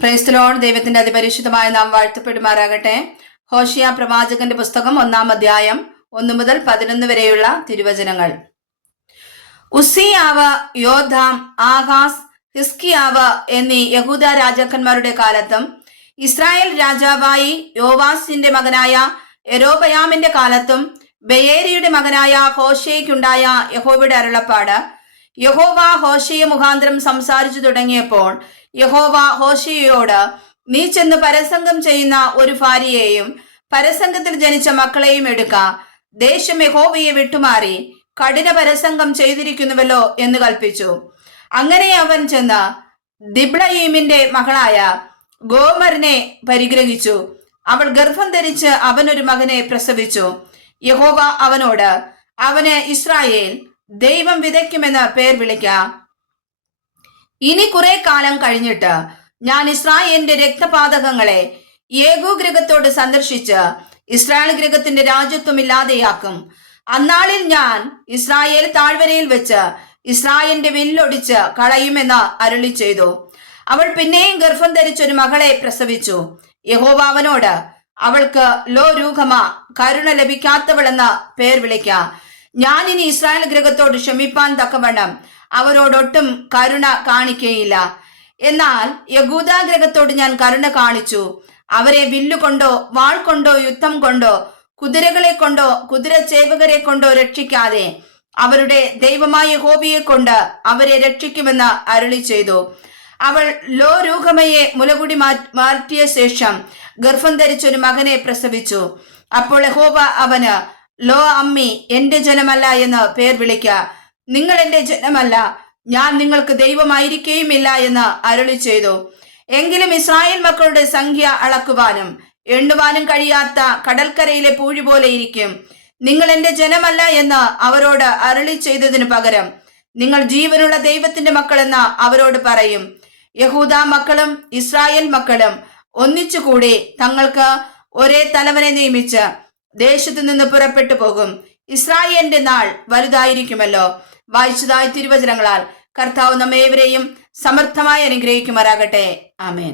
Praise the Lord. ദൈവത്തിന്റെ അതിപരിശുദ്ധമായ നാം വാഴ്ത്തപ്പെടുമാറാകട്ടെ. ഹോശിയ പ്രവാചകന്റെ പുസ്തകം 1-ാം അധ്യായം 1 മുതൽ 11 വരെയുള്ള തിരുവചനങ്ങൾ. ഉസ്സിയാവ്, യോഥാം, ആഹാസ്, ഹിസ്കിയാവ് എന്നീ യഹൂദ രാജാക്കന്മാരുടെ കാലത്തും ഇസ്രായേൽ രാജാവായി യോവാസിന്റെ മകനായ യെരോബയാമിന്റെ കാലത്തും ബെയേരിയുടെ മകനായ ഹോശേയ്ക്കുണ്ടായ യഹോവയുടെ അരുളപ്പാട്. യഹോവ ഹോശേയ മുഖാന്തരം സംസാരിച്ചു തുടങ്ങിയപ്പോൾ യഹോവ ഹോശേയയോട്, നീ ചെന്ന് പരസംഗം ചെയ്യുന്ന ഒരു ഭാര്യയെയും പരസംഗത്തിൽ ജനിച്ച മക്കളെയും എടുക്ക. ദേശം യഹോവയെ വിട്ടുമാറി കഠിന പരസംഗം ചെയ്തിരിക്കുന്നുവല്ലോ എന്ന് കൽപ്പിച്ചു. അങ്ങനെ അവൻ ചെന്ന് ദിബ്ലയീമിന്റെ മകളായ ഗോമറിനെ പരിഗ്രഹിച്ചു. അവൾ ഗർഭം ധരിച്ച് അവനൊരു മകനെ പ്രസവിച്ചു. യഹോവ അവനോട്, അവന് ഇസ്രായേൽ, ദൈവം വിതയ്ക്കുമെന്ന് പേർ വിളിക്കാം. ഇനി കുറെ കാലം കഴിഞ്ഞിട്ട് ഞാൻ ഇസ്രായേലിന്റെ രക്തപാതകങ്ങളെ യേഹൂ ഗൃഹത്തോട് സന്ദർശിച്ച് ഇസ്രായേൽ ഗൃഹത്തിന്റെ രാജ്യത്വം ഇല്ലാതെയാക്കും. അന്നാളിൽ ഞാൻ ഇസ്രായേൽ താഴ്വരയിൽ വെച്ച് ഇസ്രായേലിന്റെ വില്ലൊടിച്ച് കളയുമെന്ന് അരുളി ചെയ്തു. അവൾ പിന്നെയും ഗർഭം ധരിച്ചൊരു മകളെ പ്രസവിച്ചു. യഹോവ അവനോട്, അവൾക്ക് ലോ രൂഹമ, കരുണ ലഭിക്കാത്തവളെന്ന് പേർ വിളിക്കാം. ഞാൻ ഇനി ഇസ്രായേൽ ഗൃഹത്തോട് ക്ഷമിപ്പാൻ തക്കവണ്ണം അവരോടൊട്ടും കരുണ കാണിക്കുകയില്ല. എന്നാൽ യഹൂദാ ഗൃഹത്തോട് ഞാൻ കരുണ കാണിച്ചു. അവരെ വില്ലുകൊണ്ടോ വാൾ കൊണ്ടോ യുദ്ധം കൊണ്ടോ കുതിരകളെ കൊണ്ടോ കുതിരച്ചേവകരെ കൊണ്ടോ രക്ഷിക്കാതെ അവരുടെ ദൈവമായ യഹോവയെ കൊണ്ട് അവരെ രക്ഷിക്കുമെന്ന് അരുളി ചെയ്തു. അവൾ ലോ രൂഹമയെ മുലകുടി മാറ്റിയ ശേഷം ഗർഭം ധരിച്ചൊരു മകനെ പ്രസവിച്ചു. അപ്പോൾ യഹോവ അവന്, ലോ അമ്മി, എന്റെ ജനമല്ല എന്ന് പേർ വിളിക്ക. നിങ്ങൾ എന്റെ ജനമല്ല, ഞാൻ നിങ്ങൾക്ക് ദൈവമായിരിക്കുകയുമില്ല എന്ന് അരുളി ചെയ്തു. എങ്കിലും ഇസ്രായേൽ മക്കളുടെ സംഖ്യ അളക്കുവാനും എണ്ണുവാനും കഴിയാത്ത കടൽക്കരയിലെ പൂഴി പോലെ ഇരിക്കും. നിങ്ങൾ എന്റെ ജനമല്ല എന്ന് അവരോട് അരുളി ചെയ്തതിനു പകരം നിങ്ങൾ ജീവനുള്ള ദൈവത്തിന്റെ മക്കളെന്ന് അവരോട് പറയും. യഹൂദാ മക്കളും ഇസ്രായേൽ മക്കളും ഒന്നിച്ചുകൂടി തങ്ങൾക്ക് ഒരേ തലവനെ നിയമിച്ച് ദേശത്തു നിന്ന് പുറപ്പെട്ടു പോകും. ഇസ്രായേലിന്റെ നാൾ വലുതായിരിക്കുമല്ലോ. വായിച്ചതായ തിരുവചനങ്ങളാൽ കർത്താവ് നമ്മേവരെയും സമർത്ഥമായി അനുഗ്രഹിക്കുമാറാകട്ടെ. ആമേൻ.